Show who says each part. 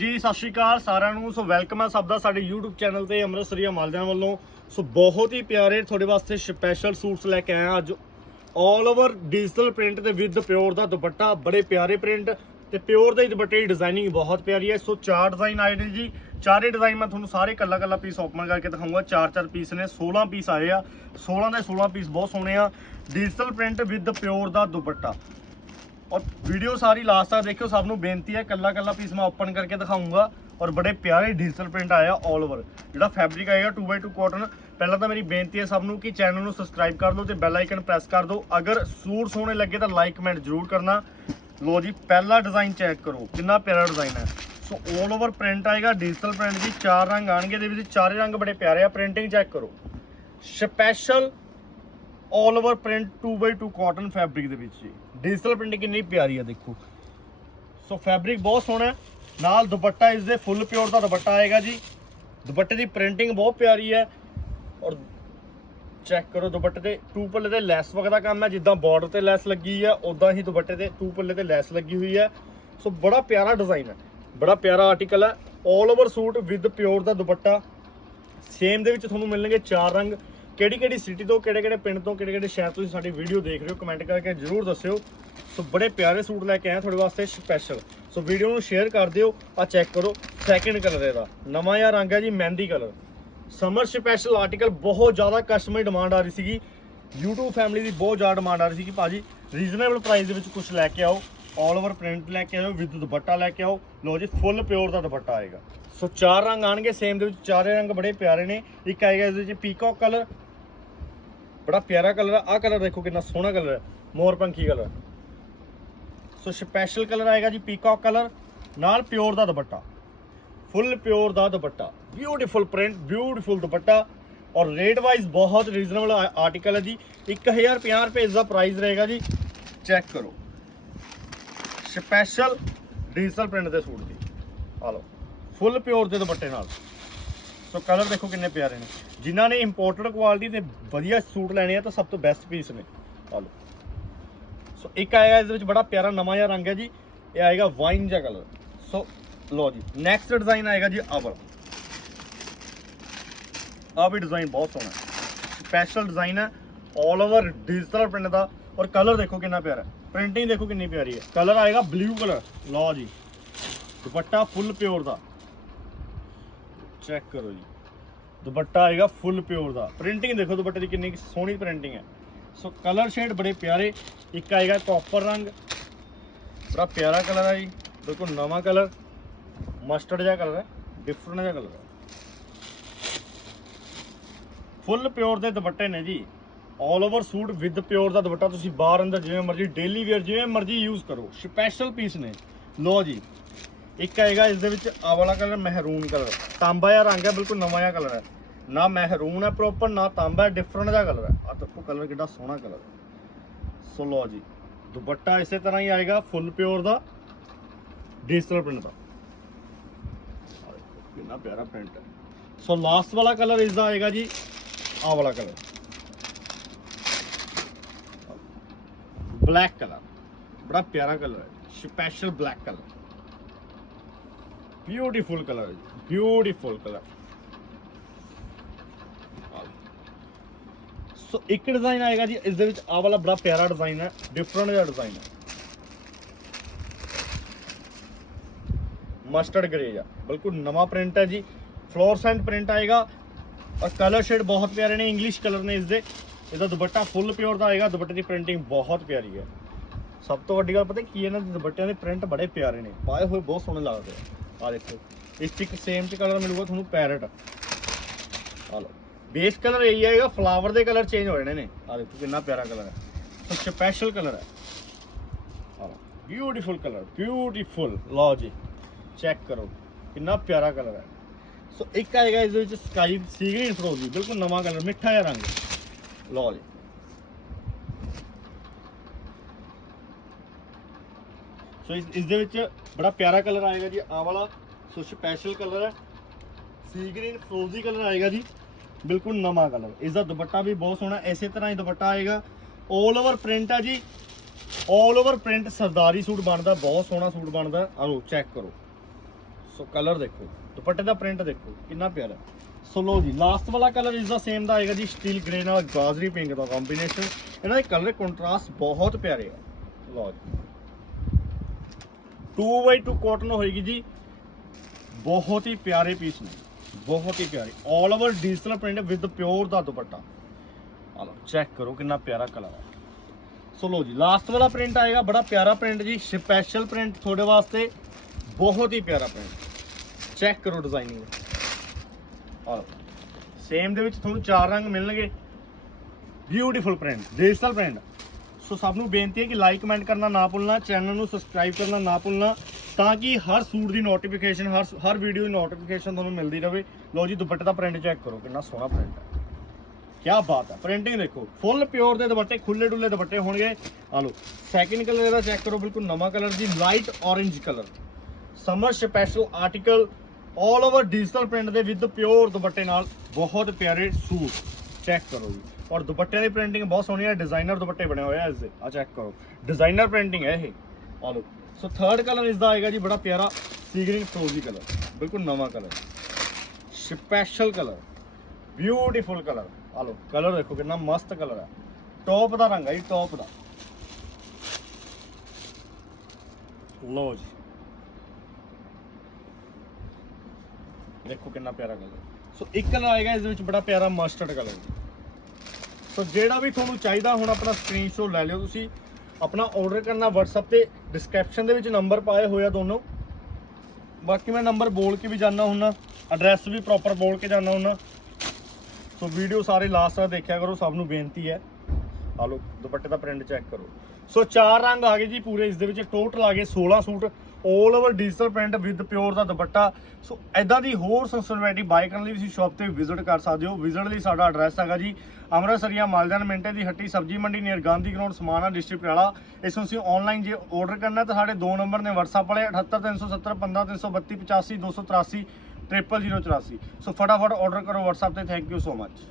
Speaker 1: ਜੀ, ਸਤਿ ਸ਼੍ਰੀ ਅਕਾਲ ਸਾਰਿਆਂ ਨੂੰ। ਸੋ ਵੈਲਕਮ ਹੈ ਸਭ ਦਾ ਸਾਡੇ YouTube ਚੈਨਲ ਤੇ ਅੰਮ੍ਰਿਤਸਰੀਆ ਮਾਲਦਿਆਂ ਵੱਲੋਂ। ਸੋ ਬਹੁਤ ਹੀ ਪਿਆਰੇ ਤੁਹਾਡੇ ਵਾਸਤੇ ਸਪੈਸ਼ਲ ਸੂਟਸ ਲੈ ਕੇ ਆਏ ਹਾਂ ਅੱਜ। 올 ਓਵਰ ਡਿਜੀਟਲ ਪ੍ਰਿੰਟ ਤੇ ਵਿਦ ਪਿਓਰ ਦਾ ਦੁਪੱਟਾ, ਬੜੇ ਪਿਆਰੇ ਪ੍ਰਿੰਟ ਤੇ ਪਿਓਰ ਦੇ ਦੁਪੱਟੇ ਦੀ ਡਿਜ਼ਾਈਨਿੰਗ ਬਹੁਤ ਪਿਆਰੀ ਹੈ। ਸੋ ਚਾਰ ਡਿਜ਼ਾਈਨ ਆਏ ਨੇ ਜੀ। ਚਾਰੇ ਡਿਜ਼ਾਈਨ ਮੈਂ ਤੁਹਾਨੂੰ ਸਾਰੇ ਕੱਲਾ ਕੱਲਾ ਪੀਸ ਓਪਨ ਕਰਕੇ ਦਿਖਾਊਂਗਾ। ਚਾਰ ਚਾਰ ਪੀਸ ਨੇ 16 ਪੀਸ ਆਏ ਆ। 16 ਦੇ 16 ਪੀਸ ਬਹੁਤ ਸੋਹਣੇ ਆ। ਡਿਜੀਟਲ ਪ੍ਰਿੰਟ ਵਿਦ ਪਿਓਰ ਦਾ ਦੁਪੱਟਾ। ਔਰ ਵੀਡੀਓ ਸਾਰੀ ਲਾਸਟ ਤੱਕ ਦੇਖਿਓ, ਸਭ ਨੂੰ ਬੇਨਤੀ ਹੈ, ਕੱਲਾ ਕੱਲਾ ਪੀਸ ਮੈਂ ਓਪਨ ਕਰਕੇ ਦਿਖਾਊਂਗਾ ਔਰ ਬੜੇ ਪਿਆਰੇ ਡਿਜੀਟਲ ਪ੍ਰਿੰਟ ਆਇਆ 올 ਓਵਰ ਜਿਹੜਾ ਫੈਬਰਿਕ ਆਏਗਾ 2x2 ਕਾਟਨ ਪਹਿਲਾਂ ਤਾਂ ਮੇਰੀ ਬੇਨਤੀ ਹੈ ਸਭ ਨੂੰ ਕਿ ਚੈਨਲ ਨੂੰ ਸਬਸਕ੍ਰਾਈਬ ਕਰ ਲਓ ਤੇ ਬੈਲ ਆਈਕਨ ਪ੍ਰੈਸ ਕਰ ਦਿਓ। ਅਗਰ ਸੂਟ ਸੋਹਣੇ ਲੱਗੇ ਤਾਂ ਲਾਈਕ ਕਮੈਂਟ ਜ਼ਰੂਰ ਕਰਨਾ। ਲੋ ਜੀ, ਪਹਿਲਾ ਡਿਜ਼ਾਈਨ ਚੈੱਕ ਕਰੋ, ਕਿੰਨਾ ਪਿਆਰਾ ਡਿਜ਼ਾਈਨ ਹੈ। ਸੋ 올 ਓਵਰ ਪ੍ਰਿੰਟ ਆਏਗਾ ਡਿਜੀਟਲ ਪ੍ਰਿੰਟ ਦੀ ਚਾਰ ਰੰਗ ਆਣਗੇ ਦੇ ਵਿੱਚ ਚਾਰੇ ਰੰਗ ਬੜੇ ਪਿਆਰੇ ਆ। ਪ੍ਰਿੰਟਿੰਗ ਚੈੱਕ ਕਰੋ। Special 올 over print 2x2 cotton fabric ਦੇ ਵਿੱਚ ਜੀ। ਡਿਜੀਟਲ ਪ੍ਰਿੰਟਿੰਗ ਕਿੰਨੀ ਪਿਆਰੀ ਆ ਦੇਖੋ। ਸੋ ਫੈਬਰਿਕ ਬਹੁਤ ਸੋਹਣਾ ਨਾਲ ਦੁਪੱਟਾ ਇਸ ਦੇ ਫੁੱਲ ਪਿਓਰ ਦਾ ਦੁਪੱਟਾ ਆਏਗਾ ਜੀ। ਦੁਪੱਟੇ ਦੀ ਪ੍ਰਿੰਟਿੰਗ ਬਹੁਤ ਪਿਆਰੀ ਹੈ। ਔਰ ਚੈੱਕ ਕਰੋ ਦੁਪੱਟੇ ਤੇ। ਟੂ ਪੱਲੇ ਤੇ ਲੈਸ ਵਰਕ ਦਾ ਕੰਮ ਹੈ। ਜਿੱਦਾਂ ਬਾਰਡਰ ਤੇ ਲੈਸ ਲੱਗੀ ਹੈ ਉਦਾਂ ਹੀ ਦੁਪੱਟੇ ਤੇ ਟੂ ਪੱਲੇ ਤੇ ਲੈਸ ਲੱਗੀ ਹੋਈ ਹੈ। ਸੋ ਬੜਾ ਪਿਆਰਾ ਡਿਜ਼ਾਈਨ ਹੈ। ਬੜਾ ਪਿਆਰਾ ਆਰਟੀਕਲ ਹੈ। 올 ਓਵਰ ਸੂਟ ਵਿਦ ਪਿਓਰ ਦਾ ਦੁਪੱਟਾ। ਸੇਮ ਦੇ ਵਿੱਚ ਤੁਹਾਨੂੰ ਮਿਲਣਗੇ ਚਾਰ ਰੰਗ। ਕਿਹੜੀ ਕਿਹੜੀ ਸਿਟੀ ਤੋਂ, ਕਿਹੜੇ ਕਿਹੜੇ ਪਿੰਡ ਤੋਂ, ਕਿਹੜੇ ਕਿਹੜੇ ਸ਼ਹਿਰ ਤੋਂ ਤੁਸੀਂ ਸਾਡੀ ਵੀਡੀਓ ਦੇਖ ਰਹੇ ਹੋ ਕਮੈਂਟ ਕਰਕੇ ਜਰੂਰ ਦੱਸਿਓ। ਸੋ ਬੜੇ ਪਿਆਰੇ ਸੂਟ ਲੈ ਕੇ ਆਏ ਤੁਹਾਡੇ ਵਾਸਤੇ ਸਪੈਸ਼ਲ ਸੋ ਵੀਡੀਓ ਨੂੰ ਸ਼ੇਅਰ ਕਰ ਦਿਓ, ਆ ਚੈੱਕ ਕਰੋ ਸੈਕਿੰਡ ਕਲਰ ਇਹਦਾ। ਨਵਾਂ ਜਿਹਾ ਰੰਗ ਹੈ ਜੀ, ਮਹਿੰਦੀ ਕਲਰ ਸਮਰ ਸਪੈਸ਼ਲ ਆਰਟੀਕਲ ਬਹੁਤ ਜ਼ਿਆਦਾ ਕਸਟਮਰ ਡਿਮਾਂਡ ਆ ਰਹੀ ਸੀਗੀ। YouTube ਫੈਮਿਲੀ ਦੀ ਬਹੁਤ ਜ਼ਿਆਦਾ ਡਿਮਾਂਡ ਆ ਰਹੀ ਸੀ ਕਿ ਭਾਜੀ। ਰੀਜ਼ਨੇਬਲ ਪ੍ਰਾਈਸ ਦੇ ਵਿੱਚ ਕੁਝ ਲੈ ਕੇ ਆਓ। 올 ਓਵਰ ਪ੍ਰਿੰਟ ਲੈ ਕੇ ਆਓ ਵਿਦ ਦੁਪੱਟਾ ਲੈ ਕੇ ਆਓ। ਲੋ ਜੀ ਫੁੱਲ ਪਿਓਰ ਦਾ ਦੁਪੱਟਾ ਆਏਗਾ। ਸੋ ਚਾਰ ਰੰਗ ਆਣਗੇ ਸੇਮ ਦੇ ਵਿੱਚ ਚਾਰੇ ਰੰਗ ਬੜੇ ਪਿਆਰੇ ਨੇ। ਇੱਕ ਆਏਗਾ ਇਸ ਵਿੱਚ ਪੀਕੌਕ ਕਲਰ ਬੜਾ ਪਿਆਰਾ ਕਲਰ ਆ। ਆਹ ਕਲਰ ਦੇਖੋ ਕਿੰਨਾ ਸੋਹਣਾ ਕਲਰ ਹੈ ਮੋਰਪੰਖੀ ਕਲਰ ਸੋ ਸਪੈਸ਼ਲ ਕਲਰ ਆਏਗਾ ਜੀ ਪੀਕੌਕ ਕਲਰ ਨਾਲ ਪਿਓਰ ਦਾ ਦੁਪੱਟਾ। ਫੁੱਲ ਪਿਓਰ ਦਾ dupatta. Beautiful print beautiful dupatta. ਔਰ ਰੇਟ ਵਾਈਜ਼ ਬਹੁਤ ਰੀਜ਼ਨੇਬਲ ਆਰਟੀਕਲ ਹੈ ਜੀ। 1050 ਰੁਪਏ ਇਸ ਦਾ ਪ੍ਰਾਈਸ ਰਹੇਗਾ ਜੀ। ਚੈੱਕ ਕਰੋ। ਸਪੈਸ਼ਲ ਡਿਜੀਟਲ ਪ੍ਰਿੰਟ ਦੇ ਸੂਟ ਦੀ। ਆ ਲਓ। ਫੁੱਲ ਪਿਓਰ ਦੇ ਦੁਪੱਟੇ ਨਾਲ। ਸੋ ਕਲਰ ਦੇਖੋ ਕਿੰਨੇ ਪਿਆਰੇ ਨੇ। ਜਿਨ੍ਹਾਂ ਨੇ ਇੰਪੋਰਟਡ ਕੁਆਲਿਟੀ ਦੇ ਵਧੀਆ ਸੂਟ ਲੈਣੇ ਆ, ਤਾਂ ਸਭ ਤੋਂ ਬੈਸਟ ਪੀਸ ਨੇ। ਆ ਲਓ। ਸੋ ਇੱਕ ਆਏਗਾ ਇਸ ਵਿੱਚ ਬੜਾ ਪਿਆਰਾ ਨਵਾਂ ਜਿਹਾ ਰੰਗ ਹੈ ਜੀ। ਇਹ ਆਏਗਾ ਵਾਈਨ ਜਿਹਾ ਕਲਰ ਸੋ ਲਓ ਜੀ ਨੈਕਸਟ ਡਿਜ਼ਾਈਨ ਆਏਗਾ ਜੀ ਆਹ ਆ ਵੀ ਡਿਜ਼ਾਈਨ ਬਹੁਤ ਸੋਹਣਾ ਸਪੈਸ਼ਲ ਡਿਜ਼ਾਈਨ ਹੈ 올 ਓਵਰ ਡਿਜੀਟਲ ਪ੍ਰਿੰਟ ਦਾ। ਔਰ ਕਲਰ ਦੇਖੋ ਕਿੰਨਾ ਪਿਆਰਾ ਪ੍ਰਿੰਟਿੰਗ ਦੇਖੋ ਕਿੰਨੀ ਪਿਆਰੀ ਹੈ। ਕਲਰ ਆਏਗਾ ਬਲੂ ਕਲਰ ਲਓ ਜੀ, ਦੁਪੱਟਾ ਫੁੱਲ ਪਿਓਰ ਦਾ। ਚੈੱਕ ਕਰੋ ਜੀ। ਦੁਪੱਟਾ ਆਏਗਾ ਫੁੱਲ ਪਿਓਰ ਦਾ। ਪ੍ਰਿੰਟਿੰਗ ਦੇਖੋ ਦੁਪੱਟੇ ਦੀ ਕਿੰਨੀ ਸੋਹਣੀ ਪ੍ਰਿੰਟਿੰਗ ਹੈ। ਸੋ ਕਲਰ ਸ਼ੇਡ ਬੜੇ ਪਿਆਰੇ। ਇੱਕ ਆਏਗਾ ਕਾਪਰ ਰੰਗ। ਬੜਾ ਪਿਆਰਾ ਕਲਰ ਹੈ ਜੀ। ਬਿਲਕੁਲ ਨਵਾਂ ਕਲਰ ਮਸਟਰਡ ਜਿਹਾ ਕਲਰ ਹੈ। ਡਿਫਰੈਂਟ ਜਿਹਾ ਕਲਰ ਹੈ। ਫੁੱਲ ਪਿਓਰ ਦੇ ਦੁਪੱਟੇ ਨੇ ਜੀ। 올 ਓਵਰ ਸੂਟ ਵਿਦ ਪਿਓਰ ਦਾ ਦੁਪੱਟਾ ਤੁਸੀਂ ਬਾਹਰ ਅੰਦਰ ਜਿਵੇਂ ਮਰਜ਼ੀ ਡੇਲੀ ਵੇਅਰ ਜਿਵੇਂ ਮਰਜ਼ੀ ਯੂਜ਼ ਕਰੋ। ਸਪੈਸ਼ਲ ਪੀਸ ਨੇ। ਲੋ ਜੀ। ਇੱਕ ਆਏਗਾ ਇਸ ਦੇ ਵਿੱਚ ਆ ਵਾਲਾ ਕਲਰ ਮਹਿਰੂਨ ਕਲਰ ਤਾਂਬਾ ਜਿਹਾ ਰੰਗ ਹੈ, ਬਿਲਕੁਲ ਨਵਾਂ ਜਿਹਾ ਕਲਰ ਹੈ। ਨਾ ਮਹਿਰੂਨ ਹੈ ਪ੍ਰੋਪਰ ਨਾ ਤਾਂਬਾ ਹੈ ਡਿਫਰੈਂਟ ਜਿਹਾ ਕਲਰ ਹੈ। ਆ ਦੇਖੋ ਕਲਰ ਕਿੰਨਾ ਸੋਹਣਾ ਕਲਰ ਹੈ ਸੋ ਲੋ ਜੀ, ਦੁਪੱਟਾ ਇਸੇ ਤਰ੍ਹਾਂ ਹੀ ਆਏਗਾ ਫੁੱਲ ਪਿਓਰ ਦਾ ਡਿਜੀਟਲ ਪ੍ਰਿੰਟ ਦਾ। ਕਿੰਨਾ ਪਿਆਰਾ ਪ੍ਰਿੰਟ ਹੈ। ਸੋ ਲਾਸਟ ਵਾਲਾ ਕਲਰ ਇਸ ਦਾ ਆਏਗਾ ਜੀ, ਆਹ ਵਾਲਾ ਕਲਰ ਬਲੈਕ ਕਲਰ ਬੜਾ ਪਿਆਰਾ ਕਲਰ ਹੈ special black colour beautiful colour ਹੈ ਜੀ ਬਿਊਟੀਫੁਲ ਕਲਰ ਸੋ ਇੱਕ ਡਿਜ਼ਾਈਨ ਆਏਗਾ ਜੀ, ਇਸ ਦੇ ਵਿੱਚ ਆਹ ਵਾਲਾ ਬੜਾ ਪਿਆਰਾ ਡਿਜ਼ਾਈਨ ਹੈ ਡਿਫਰੈਂਟ ਜਿਹਾ ਡਿਜ਼ਾਈਨ ਹੈ। ਮਸਟਰਡ ਗ੍ਰੇ ਜਾ ਬਿਲਕੁਲ ਨਵਾਂ ਪ੍ਰਿੰਟ ਹੈ ਜੀ। ਫਲੋਰਸੈਂਟ ਪ੍ਰਿੰਟ ਆਏਗਾ। ਔਰ ਕਲਰ ਸ਼ੇਡ ਬਹੁਤ ਪਿਆਰੇ ਨੇ ਇੰਗਲਿਸ਼ ਕਲਰ ਨੇ ਇਸ ਦੇ ਇਹਦਾ ਦੁਪੱਟਾ ਫੁੱਲ ਪਿਓਰ ਦਾ ਆਏਗਾ, ਦੁਪੱਟੇ ਦੀ ਪ੍ਰਿੰਟਿੰਗ ਬਹੁਤ ਪਿਆਰੀ ਹੈ। ਸਭ ਤੋਂ ਵੱਡੀ ਗੱਲ ਪਤਾ ਕੀ ਇਹਨਾਂ ਦੇ ਦੁਪੱਟਿਆਂ ਦੇ ਪ੍ਰਿੰਟ ਬੜੇ ਪਿਆਰੇ ਨੇ, ਪਾਏ ਹੋਏ ਬਹੁਤ ਸੋਹਣੇ ਲੱਗਦੇ ਆ। ਆ ਦੇਖੋ। ਇਸ 'ਚ ਇੱਕ ਸੇਮ ਚ ਕਲਰ ਮਿਲੂਗਾ ਤੁਹਾਨੂੰ ਪੈਰਟ ਆ ਲਓ। ਬੇਸ ਕਲਰ ਇਹੀ ਆਏਗਾ ਫਲਾਵਰ ਦੇ ਕਲਰ ਚੇਂਜ ਹੋ ਜਾਣੇ ਨੇ। ਆ ਦੇਖੋ ਕਿੰਨਾ ਪਿਆਰਾ ਕਲਰ ਹੈ। ਸੋ ਸਪੈਸ਼ਲ ਕਲਰ ਹੈ। ਆ ਲਓ। ਬਿਊਟੀਫੁਲ ਕਲਰ ਬਿਊਟੀਫੁਲ ਲਓ ਜੀ। ਚੈੱਕ ਕਰੋ। ਕਿੰਨਾ ਪਿਆਰਾ ਕਲਰ ਹੈ। ਸੋ ਇੱਕ ਆਏਗਾ ਇਸ ਦੇ ਵਿੱਚ ਸਕਾਈ ਸੀ ਗ੍ਰੀਨ ਫਰੋਜ਼ੀ ਬਿਲਕੁਲ ਨਵਾਂ ਕਲਰ ਮਿੱਠਾ ਜਿਹਾ ਰੰਗ। ਲਓ ਜੀ। ਸੋ ਇਸ ਇਸ ਦੇ ਵਿੱਚ ਬੜਾ ਪਿਆਰਾ ਕਲਰ ਆਏਗਾ ਜੀ। ਆਹ ਵਾਲਾ, ਸੋ ਸਪੈਸ਼ਲ ਕਲਰ ਹੈ। ਸੀ ਗ੍ਰੀਨ ਫਰੋਜ਼ੀ ਕਲਰ ਆਏਗਾ ਜੀ। ਬਿਲਕੁਲ ਨਵਾਂ ਕਲਰ ਇਸ ਦਾ ਦੁਪੱਟਾ ਵੀ ਬਹੁਤ ਸੋਹਣਾ ਇਸੇ ਤਰ੍ਹਾਂ ਹੀ ਦੁਪੱਟਾ ਆਏਗਾ। 올 ਓਵਰ ਪ੍ਰਿੰਟ ਆ ਜੀ। 올 ਓਵਰ ਪ੍ਰਿੰਟ ਸਰਦਾਰੀ ਸੂਟ ਬਣਦਾ। ਬਹੁਤ ਸੋਹਣਾ ਸੂਟ ਬਣਦਾ। ਆਓ ਚੈੱਕ ਕਰੋ। ਸੋ ਕਲਰ ਦੇਖੋ। ਦੁਪੱਟੇ ਦਾ ਪ੍ਰਿੰਟ ਦੇਖੋ। ਕਿੰਨਾ ਪਿਆਰਾ। ਸੋ ਲੋ ਜੀ ਲਾਸਟ ਵਾਲਾ ਕਲਰ ਇਸ ਦਾ ਸੇਮ ਦਾ ਆਏਗਾ ਜੀ। ਸਟੀਲ ਗ੍ਰੇ ਨਾਲ ਗਾਜ਼ਰੀ ਪਿੰਕ ਦਾ ਕੰਬੀਨੇਸ਼ਨ ਇਹਨਾਂ ਦੇ ਕਲਰ ਕੰਟਰਾਸਟ ਬਹੁਤ ਪਿਆਰੇ ਆ। ਲੋ ਜੀ। 2x2 ਕਾਟਨ ਹੋਏਗੀ ਜੀ। ਬਹੁਤ ਹੀ ਪਿਆਰੇ ਪੀਸ ਨੇ। ਬਹੁਤ ਹੀ ਪਿਆਰੇ। 올 over digital print with pure ਦਾ ਦੁਪੱਟਾ। ਆ ਲਓ ਚੈੱਕ ਕਰੋ ਕਿੰਨਾ ਪਿਆਰਾ ਕਲਰ ਹੈ। ਸੋ ਲੋ ਜੀ ਲਾਸਟ ਵਾਲਾ ਪ੍ਰਿੰਟ ਆਏਗਾ। ਬੜਾ ਪਿਆਰਾ ਪ੍ਰਿੰਟ ਜੀ। ਸਪੈਸ਼ਲ ਪ੍ਰਿੰਟ ਤੁਹਾਡੇ ਵਾਸਤੇ। ਬਹੁਤ ਹੀ ਪਿਆਰਾ ਪ੍ਰਿੰਟ ਚੈੱਕ ਕਰੋ ਡਿਜ਼ਾਈਨਿੰਗ ਆ ਸੇਮ ਦੇ ਵਿੱਚ ਤੁਹਾਨੂੰ ਚਾਰ ਰੰਗ ਮਿਲਣਗੇ। Beautiful print digital print so ਸਭ ਨੂੰ ਬੇਨਤੀ ਹੈ ਕਿ ਲਾਈਕ ਕਮੈਂਟ ਕਰਨਾ ਨਾ ਭੁੱਲਣਾ ਚੈਨਲ ਨੂੰ ਸਬਸਕ੍ਰਾਈਬ ਕਰਨਾ ਨਾ ਭੁੱਲਣਾ, ਤਾਂ ਕਿ ਹਰ ਸੂਟ ਦੀ ਨੋਟੀਫਿਕੇਸ਼ਨ ਹਰ ਹਰ ਵੀਡੀਓ ਦੀ ਨੋਟੀਫਿਕੇਸ਼ਨ ਤੁਹਾਨੂੰ ਮਿਲਦੀ ਰਹੇ। ਲੋ ਜੀ, ਦੁਪੱਟੇ ਦਾ ਪ੍ਰਿੰਟ ਚੈੱਕ ਕਰੋ, ਕਿੰਨਾ ਸੋਹਣਾ ਪ੍ਰਿੰਟ ਹੈ। ਕੀ ਬਾਤ ਹੈ ਪ੍ਰਿੰਟਿੰਗ ਦੇਖੋ ਫੁੱਲ ਪਿਓਰ ਦੇ ਦੁਪੱਟੇ ਖੁੱਲੇ ਡੁੱਲੇ ਦੁਪੱਟੇ ਹੋਣਗੇ। ਆ ਲਓ ਸੈਕਿੰਡ ਕਲਰ ਇਹਦਾ ਚੈੱਕ ਕਰੋ, ਬਿਲਕੁਲ ਨਵਾਂ ਕਲਰ ਜੀ light orange colour summer special article 올 over digital print ਦੇ ਵਿਦ ਪਿਓਰ ਦੁਪੱਟੇ ਨਾਲ, ਬਹੁਤ ਪਿਆਰੇ ਸੂਟ। ਚੈੱਕ ਕਰੋ ਜੀ। ਔਰ ਦੁਪੱਟਿਆਂ ਦੀ ਪ੍ਰਿੰਟਿੰਗ ਬਹੁਤ ਸੋਹਣੀ ਹੈ, ਡਿਜ਼ਾਈਨਰ ਦੁਪੱਟੇ ਬਣੇ ਹੋਏ ਆ ਇਸ ਦੇ। ਆ ਚੈੱਕ ਕਰੋ। ਡਿਜ਼ਾਈਨਰ ਪ੍ਰਿੰਟਿੰਗ ਹੈ ਇਹ। ਆ ਲਓ। ਸੋ ਥਰਡ ਕਲਰ ਇਸ ਦਾ ਆਏਗਾ ਜੀ, ਬੜਾ ਪਿਆਰਾ ਸੀ ਗ੍ਰੀਨ ਫਰੋਜ਼ੀ ਕਲਰ ਬਿਲਕੁਲ ਨਵਾਂ colour special colour beautiful colour ਆ ਲਓ ਕਲਰ ਦੇਖੋ ਕਿੰਨਾ ਮਸਤ ਕਲਰ ਹੈ ਟੌਪ ਦਾ ਰੰਗ ਹੈ ਜੀ ਟੌਪ ਦਾ। ਲੋ ਜੀ। ਦੇਖੋ ਕਿੰਨਾ ਪਿਆਰਾ ਕਲਰ ਸੋ ਇੱਕ ਕਲਰ ਆਏਗਾ, ਇਸ ਦੇ ਵਿੱਚ ਬੜਾ ਪਿਆਰਾ ਮਸਟਰਡ ਕਲਰ ਸੋ ਜਿਹੜਾ ਵੀ ਤੁਹਾਨੂੰ ਚਾਹੀਦਾ, ਹੁਣ ਆਪਣਾ ਸਕਰੀਨਸ਼ਾਟ ਲੈ ਲਿਓ ਤੁਸੀਂ। ਆਪਣਾ ਆਰਡਰ ਕਰਨਾ WhatsApp ਤੇ ਡਿਸਕ੍ਰਿਪਸ਼ਨ ਦੇ ਵਿੱਚ ਨੰਬਰ ਪਾਏ ਹੋਏ ਆ ਦੋਨੋਂ। ਬਾਕੀ ਮੈਂ ਨੰਬਰ ਬੋਲ ਕੇ ਵੀ ਜਾਣਾ ਹੁੰਨਾ ਐਡਰੈਸ ਵੀ ਪ੍ਰੋਪਰ ਬੋਲ ਕੇ ਜਾਣਾ ਹੁੰਨਾ। ਸੋ ਵੀਡੀਓ ਸਾਰੇ ਲਾਸਟ ਤੱਕ ਦੇਖਿਆ ਕਰੋ, ਸਭ ਨੂੰ ਬੇਨਤੀ ਹੈ। ਆ ਲਓ ਦੁਪੱਟੇ ਦਾ ਪ੍ਰਿੰਟ ਚੈੱਕ ਕਰੋ। ਸੋ ਚਾਰ ਰੰਗ ਆ ਗਏ ਜੀ ਪੂਰੇ, ਇਸ ਦੇ ਵਿੱਚ ਟੋਟਲ ਆ ਗਏ 16 suit 올 over digital print with pure the dupatta. So ਐਦਾਂ ਦੀ ਹੋਰ ਸੰਸਰਵੈਟੀ ਬਾਈ ਕਰਨ ਲਈ ਤੁਸੀਂ ਸ਼ਾਪ ਤੇ ਵਿਜ਼ਿਟ ਕਰ ਸਕਦੇ ਹੋ। ਵਿਜ਼ਿਟ ਲਈ ਸਾਡਾ ਐਡਰੈਸ ਹੈਗਾ ਜੀ ਅੰਮ੍ਰਿਤਸਰੀਆ ਮਾਲਦਾਨ ਮਿੰਟੇ ਦੀ ਹੱਟੀ ਸਬਜ਼ੀ ਮੰਡੀ near Gandhi ground Samana district Patiala ਇਸ ਨੂੰ ਤੁਸੀਂ ਆਨਲਾਈਨ ਜੇ ਆਰਡਰ ਕਰਨਾ ਤਾਂ ਸਾਡੇ ਦੋ ਨੰਬਰ ਨੇ WhatsApp ਵਾਲੇ 78370 15332 85 283 0084 ਸੋ ਫਟਾਫਟ ਆਰਡਰ ਕਰੋ WhatsApp ਤੇ। Thank you so much